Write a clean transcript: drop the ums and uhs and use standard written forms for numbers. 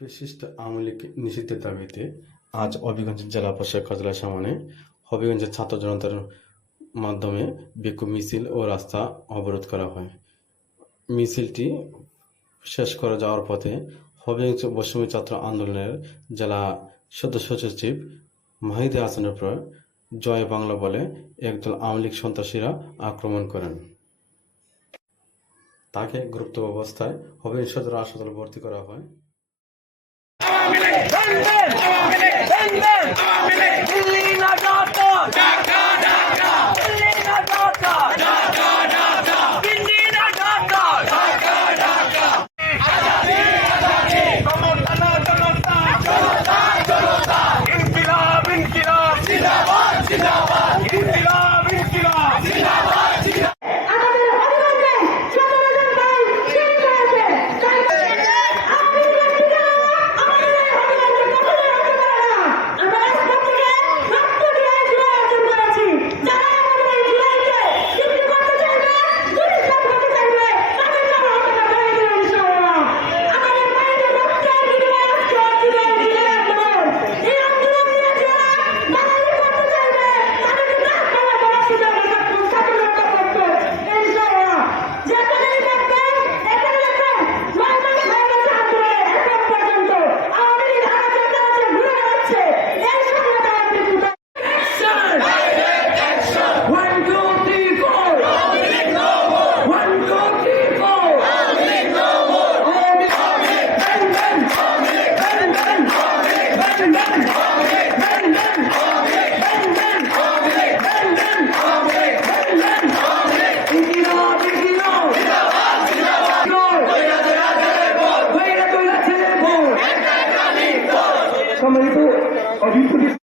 বিশিষ্ট আওয়ামী লীগ নিষিদ্ধের দাবিতে আজ হবিগঞ্জ জেলা প্রশাসক কার্যালয়ের সামনে হবিগঞ্জের ছাত্র জনতার মাধ্যমে বিক্ষোভ মিছিল ও রাস্তা অবরোধ করা হয়। মিছিলটি শেষ করে যাওয়ার পথে হবিগঞ্জ বৈষম্য ছাত্র আন্দোলনের জেলা সদস্য সচিব মাহিদে হাসানের উপর জয় বাংলা বলে একদল আওয়ামী লীগ সন্ত্রাসীরা আক্রমণ করেন। তাকে গুরুতর অবস্থায় হবিগঞ্জ সদর হাসপাতালে ভর্তি করা হয়। সম্মানিত